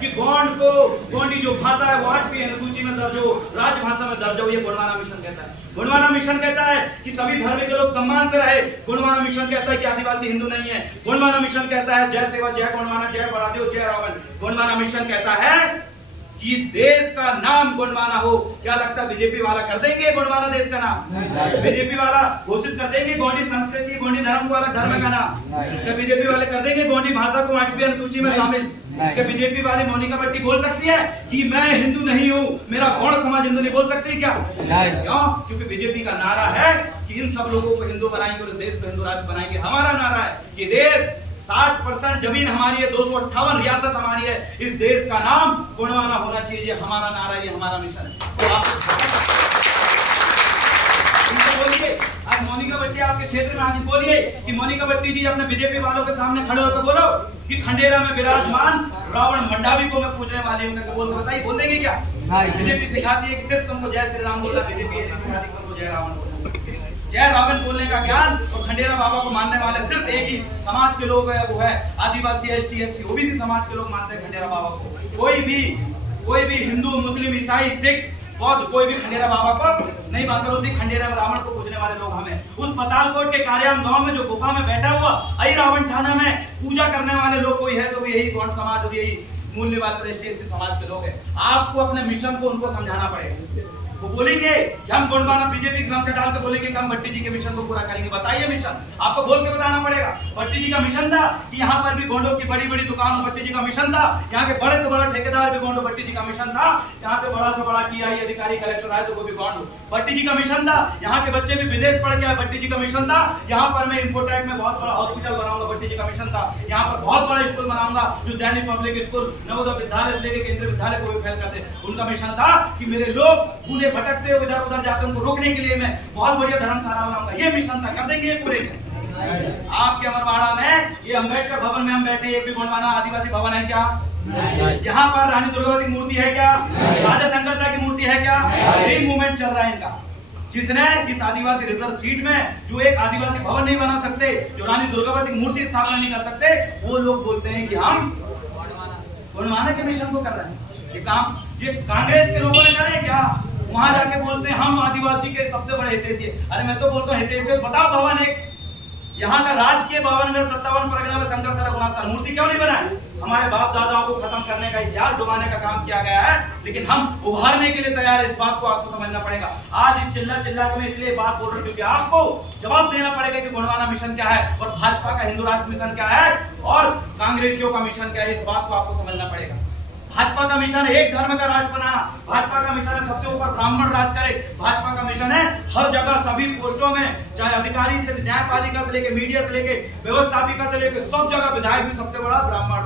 कि गोंड को गोंडी जो भाषा है वो 8वीं अनुसूची में दर्ज हो, राजभाषा में दर्ज हो, ये गोंडवाना मिशन कहता है। गोंडवाना मिशन कहता है कि सभी धर्म के लोग सम्मान से रहे। गोंडवाना मिशन कहता है कि आदिवासी हिंदू नहीं है। गोंडवाना मिशन कहता है जय सेवा, जय गोंडवाना, जय बड़ादेव, जय रावण। गोंडवाना मिशन कहता है कि देश का नाम गोंडवाना हो। क्या लगता है बीजेपी वाला कर देंगे गोंडवाना देश का नाम? बीजेपी वाला घोषित कर देंगे गोंडी संस्कृति, गोंडी धर्म को अलग धर्म का नाम? क्या बीजेपी वाले कर देंगे गोंडी भाषा को 8वीं अनुसूची में शामिल? क्या बीजेपी वाली मोनिका बट्टी बोल सकती है कि मैं हिंदू नहीं हूँ, मेरा गौड़ समाज हिंदू नहीं? बोल सकती है क्या? क्यों? क्योंकि बीजेपी का नारा है कि इन सब लोगों को हिंदू बनाएंगे और देश को हिंदू राष्ट्र बनाएंगे। हमारा नारा है कि देश 60% जमीन हमारी है, 258 रियासत हमारी है, इस देश का नाम गोंडवाना होना चाहिए। ये हमारा नारा है, ये हमारा मिशन है। तो आप बोलिए, आज मोनिका बट्टी आपके क्षेत्र में आके बोलिए कि मोनिका बट्टी जी अपने बीजेपी वालों के सामने खड़े होकर बोलो कि खंडेरा में विराजमान रावण मंडावी को मैं पूजने वाली हूँ करके बोल, बताइए बोल देंगे क्या? बीजेपी सिखाती है कि सिर्फ तुमको जय श्री राम बोलना, बीजेपी सिखाती तुमको जय रावण बोलना, जय रावण बोलने का ज्ञान। और खंडेरा बाबा को मानने वाले सिर्फ एक ही समाज के लोग है, वो है आदिवासी, एसटी, एससी, ओबीसी समाज के लोग मानते हैं खंडेरा बाबा को। कोई भी हिंदू, मुस्लिम, ईसाई, सिख, बौद्ध कोई भी खंडेरा बाबा को नहीं मानता। उसी खंडेरा रावण को पूजने वाले लोग हमें उस पतालकोट के कार्याम गांव में जो गुफा में बैठा हुआ आई रावण थाना में पूजा करने वाले लोग कोई है तो भी यही गौड़ समाज और यही मूल निवासी एसटी, एससी समाज के लोग हैं। आपको अपने मिशन को उनको समझाना पड़ेगा। वो बोलेंगे कि हम गोंडवाना बीजेपी के से डाल के बोलेंगे कि हम भट्टी जी के मिशन को पूरा करेंगे। बताइए मिशन, आपको बोल के बताना पड़ेगा। भट्टी जी का मिशन था कि यहाँ पर भी गोंडों की बड़ी बड़ी दुकान, भट्टी जी का मिशन था। यहाँ के बड़े से बड़ा ठेकेदार भी गोंडो, भट्टी जी का मिशन था। यहाँ पे बड़ा से बड़ा टीआई अधिकारी, कलेक्टर आए तो वो भी गोंडो, भट्टी जी का मिशन था। यहाँ के बच्चे भी विदेश पढ़ के आए, भट्टी जी का मिशन था। यहाँ पर मैं इंफोटेक में बहुत बड़ा हॉस्पिटल बनाऊंगा, भट्टी जी का मिशन था। यहाँ पर बहुत बड़ा स्कूल बनाऊंगा जो दैनिक पब्लिक स्कूल, नवोदय विद्यालय से लेकर केंद्रीय विद्यालय को भी फैल करते। उनका मिशन था कि मेरे लोग भूले भटकते हुए इधर उधर जाते उनको रोकने के लिए मैं बहुत बढ़िया धर्मशाला बनाऊंगा। ये मिशन था, कर देंगे पूरे। आपके अमरवाड़ा में ये अंबेडकर भवन में हम बैठे, एक भी गोंडवाना आदिवासी भवन है क्या? यहाँ पर रानी दुर्गावती की मूर्ति है क्या? राजा शंकर की मूर्ति है क्या? यही मूवमेंट चल रहा है इनका, जिसने इस आदिवासी रिजर्व सीट में जो एक आदिवासी भवन नहीं बना सकते, जो रानी दुर्गावती की मूर्ति स्थापना नहीं कर सकते, वो लोग बोलते हैं कि हम गोंडवाना के मिशन को कर रहे हैं। ये काम ये कांग्रेस के लोगों ने करे क्या? वहां जाके बोलते हैं हम आदिवासी के सबसे बड़े हितैषी। अरे मैं तो बोलता हूँ हितैषी बताओ भवन एक यहाँ का राजकीय 52 परगना में शंकर सर गुणा मूर्ति क्यों नहीं बनाए? हमारे बाप दादाओं को खत्म करने का, इतिहास डुबाने का काम किया गया है, लेकिन हम उभारने के लिए तैयार है। इस बात को आपको समझना पड़ेगा। आज इस चिल्ला के मैं इसलिए बात बोल रहा हूँ क्योंकि आपको जवाब देना पड़ेगा कि गोंडवाना मिशन क्या है और भाजपा का हिंदू राष्ट्र मिशन क्या है और कांग्रेसियों का मिशन क्या है। इस बात को आपको समझना पड़ेगा। भाजपा का मिशन है एक धर्म का राष्ट्र बनाना। भाजपा का मिशन है सबसे ऊपर ब्राह्मण राज करे। भाजपा का मिशन है हर जगह सभी पोस्टों में, चाहे अधिकारी से न्यायपालिका से लेके मीडिया से लेके व्यवस्थापिका से लेके सब जगह विधायक भी सबसे बड़ा ब्राह्मण।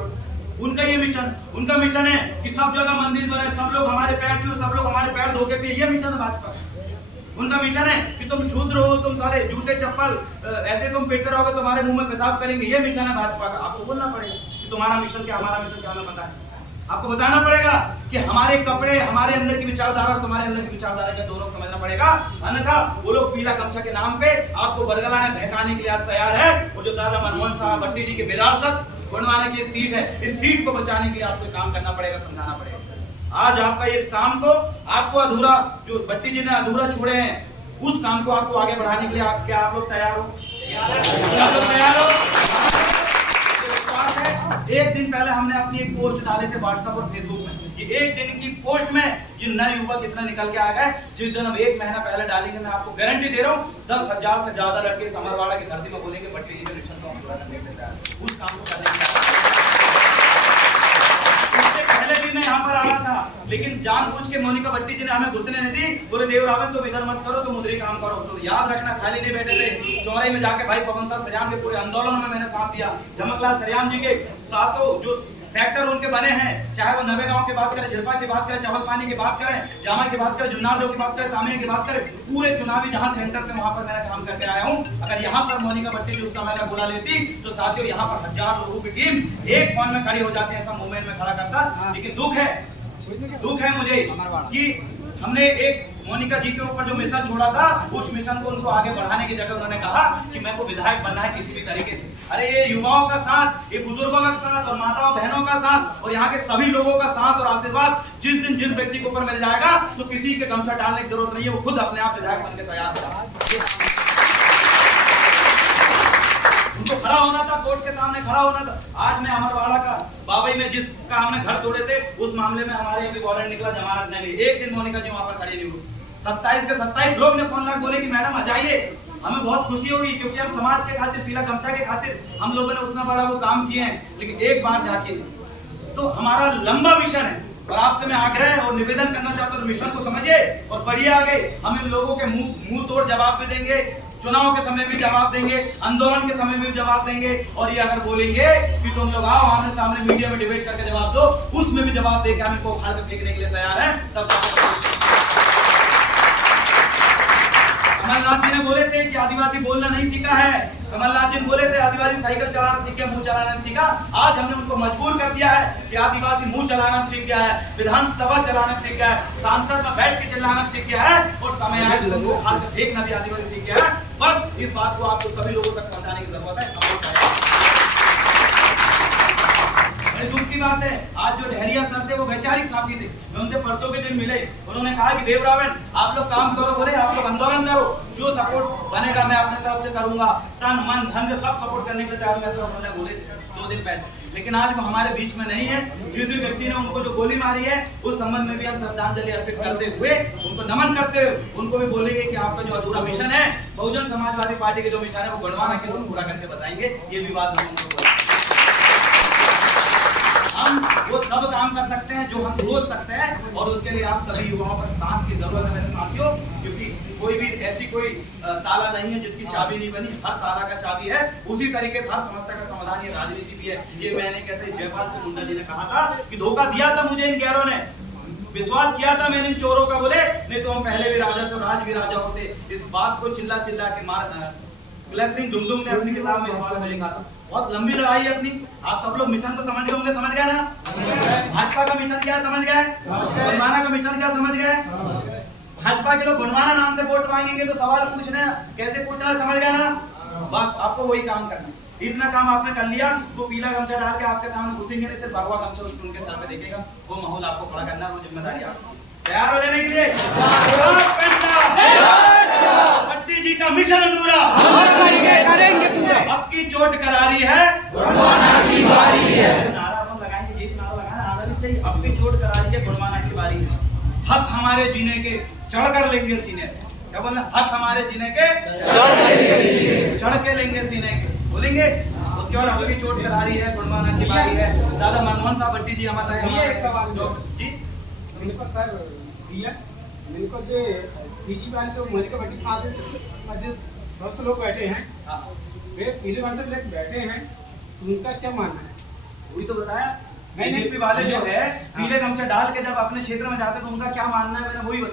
उनका ये मिशन, उनका मिशन है कि सब जगह मंदिर बने, सब लोग हमारे पैर छू, सब लोग हमारे पैर धोके पिए। ये मिशन है भाजपा का। उनका मिशन है कि तुम शूद्र हो, तुम सारे जूते चप्पल ऐसे तुम पहनते रहोगे, तुम्हारे मुंह में पेशाब करेंगे। ये मिशन है भाजपा का। आपको बोलना पड़ेगा कि तुम्हारा मिशन क्या, हमारा मिशन क्या, हमें पता है। आपको बताना पड़ेगा कि हमारे कपड़े, हमारे अंदर की विचारधारा और तुम्हारे अंदर की विचारधारा का दोनों समझना पड़ेगा। अन्यथा वो लोग पीला गमछा के नाम पे आपको बरगलाने बहकाने के लिए आज तैयार है। और जो दादा मनमोहन साहब भट्टी जी की विरासत गोंडवाना की सीट है, इस सीट को बचाने के लिए आपको काम करना पड़ेगा, समझाना पड़ेगा। आज आपका इस काम को आपको अधूरा, जो भट्टी जी ने अधूरा छोड़े हैं, उस काम को आपको आगे बढ़ाने के लिए क्या आप लोग तैयार हो? तैयार हो? एक दिन पहले हमने अपनी एक पोस्ट डाले थे व्हाट्सएप और फेसबुक में। ये एक दिन की पोस्ट में ये नए युवक इतना निकल के आ गए। जिस दिन हम 1 महीना पहले डालेंगे, मैं आपको गारंटी दे रहा हूँ 10,000 से ज्यादा लड़के समरवाड़ा की धरती में बोलेंगे भट्टी जी के मिशन को हम पूरा करने के लिए उस काम को करने के लिए। पहले भी मैं यहाँ पर आ रहा था, लेकिन जानबूझ के मोनिका भट्टी जी ने हमें घुसने नहीं दी। बोले देव रावण तो इधर मत करो, तुम उधर काम करो। तो याद रखना, खाली नहीं बैठे थे। चौराहे में जाके भाई पवन साहब सरियाम के पूरे आंदोलन में मैंने साथ दिया। झमकलाल सरियाम जी के साथों जो सेक्टर उनके बने हैं, चाहे वो नवे गांव की बात करें, झिरपा की बात करें, चावल पानी की बात करें, जामा की बात करें, जुन्नारदेव की बात करें, तामिया की बात करें, पूरे चुनावी जहां सेंटर थे वहां पर मैंने काम करके आया हूं। अगर यहां पर मोनिका भट्टी जी उस समय में बुला लेती तो साथियों यहां पर 1000 लोगों की टीम एक फोन में खड़ी हो जाती है, ऐसा मूवमेंट में खड़ा करता। लेकिन दुख है मुझे कि हमने एक मोनिका जी के ऊपर जो मिशन छोड़ा था, उस मिशन को उनको आगे बढ़ाने की जगह उन्होंने कहा कि मेरे को विधायक बनना है किसी भी तरीके से। अरे ये युवाओं का साथ, ये बुजुर्गों का साथ और माताओं बहनों का साथ और यहाँ के सभी लोगों का साथ और आशीर्वाद जिस दिन जिस व्यक्ति के ऊपर मिल जाएगा तो किसी के गमछा डालने की जरूरत नहीं है, वो खुद अपने आप विधायक बनकर तैयार होगा। उनको खड़ा होना था, कोर्ट के सामने खड़ा होना था। आज मैं अमरवाड़ा का बाबई में जिसका हमने घर तोड़े थे उस मामले में हमारे भी वारंट निकला, जमानत नहीं ली। एक दिन मोनिका जी वहां पर खड़ी नहीं हुई। 27 के 27 लोग ने फोन लगा बोले कि मैडम आ जाइए, हमें बहुत खुशी होगी क्योंकि हम समाज के खातिर, पीला गमछा के खातिर हम लोगों ने उतना बड़ा वो काम किए हैं, लेकिन एक बार जाके तो हमारा लंबा मिशन है और आपसे मैं आग्रह और निवेदन करना चाहता हूँ, मिशन को समझिए और बढ़िए आगे। हम इन लोगों के मुंह तोड़ जवाब भी देंगे, चुनाव के समय भी जवाब देंगे, आंदोलन के समय में भी जवाब देंगे और ये अगर बोलेंगे कि तुम लोग आओ आमने सामने मीडिया में डिबेट करके जवाब दो, उसमें भी जवाब देके हम इनको उखाड़ कर फेंकने के लिए तैयार हैं। तब कमलनाथ जी ने बोले थे कि आदिवासी बोलना नहीं सीखा है, कमलनाथ जी ने बोले थे आदिवासी साइकिल चलाना सीख गया, मुंह चलाना नहीं सीखा। आज हमने उनको मजबूर कर दिया है कि आदिवासी मुंह चलाना सीख गया है, विधानसभा चलाना सीख गया है, सांसद में बैठ के चिल्लाना सीख गया है और समय आए तो उनको उखाड़ कर फेंकना भी आदिवासी सीख गया है। बस इस बात को आपको सभी लोगों तक पहुंचाने की जरूरत है। दुख की बात है, आज जो डहरिया सर थे वो वैचारिक साथी थे, मैं उनसे परसों के दिन मिले, उन्होंने कहा कि देवरावण आप लोग काम करो, बोले आप लोग आंदोलन करो, जो सपोर्ट बनेगा मैं अपने तरफ से करूंगा, तन मन धन से सब सपोर्ट करने के तैयार, मैं उन्होंने बोले 2 दिन पहले। लेकिन आज वो हमारे बीच में नहीं है। जिस व्यक्ति ने उनको जो गोली मारी है उस संबंध में भी हम श्रद्धांजलि अर्पित करते हुए उनको नमन करते हुए उनको भी बोलेंगे कि आपका जो अधूरा मिशन है, बहुजन समाजवादी पार्टी के जो मिशन है वो गढ़वाना के पूरा करके बताएंगे। ये भी बात हम उनको हम वो सब काम कर सकते हैं जो हम सोच सकते हैं और उसके लिए आप सभी युवाओं का साथ की जरूरत है मेरे साथियों, क्योंकि कोई भी ऐसी कोई ताला नहीं है जिसकी चाबी नहीं बनी, हर ताला का चाबी है। उसी तरीके से हर समस्या का समाधान ये राजनीति भी है। ये मैंने कहते जयपाल सिंह मुंडा जी ने कहा था कि धोखा दिया था मुझे इन गैरों ने, विश्वास किया था मैंने इन चोरों का, बोले नहीं तो हम पहले भी राजा थे, राज भी राजा होते। इस बात को चिल्ला चिल्ला के मार ग्लेसरिंग डुमडुम ने अपनी किताब में सवाल में लिखा था। बहुत लंबी लड़ाई है अपनी, आप सब लोग मिशन को समझ गए होंगे, समझ गए ना? भाजपा का मिशन क्या समझ गए, गुणवाना का मिशन क्या समझ गए? भाजपा के लोग गुणवाना नाम से वोट मांगेंगे तो सवाल पूछने कैसे पूछना समझ गए ना? बस आपको वही काम करना, इतना काम आपने कर लिया। वो पीला गमछा डाल के आपके सामने घुसेंगे, नहीं सिर्फ भगवा गमछा उनके सर पे देखेगा, वो माहौल आपको खड़ा करना है, वो जिम्मेदारी आपकी। तैयार हो लेने के लिए? भट्टी जी का मिशन अधूरा करेंगे पूरा, अब की चोट करारी है, गुणवाना की बारी है। नारा अपन लगाएंगे, एक नारा लगाना आना भी चाहिए, अब की चोट करारी है, गुणवाना की बारी है। हक हमारे जीने के चढ़ कर लेंगे सीने, क्या बोलना? हक हमारे जीने के चढ़ के लेंगे सीने के, बोलेंगे। उसके बाद अब की चोट करारी है, गुणवाना की बारी है। दादा मनमोहन साहब भट्टी जी हमारे एक सवाल जी इनको सर दिया, इनको जो पीजी वाले जो मोनिका भट्टी साहब जिस सबसे लोग बैठे हैं, वे पीले वंशज लोग बैठे हैं, उनका क्या मानना है? वही तो बताया, नहीं बीजेपी वाले जो है पीले गमछा डाल के जब अपने क्षेत्र में जाते तो उनका क्या मानना है, मैंने वही बताया।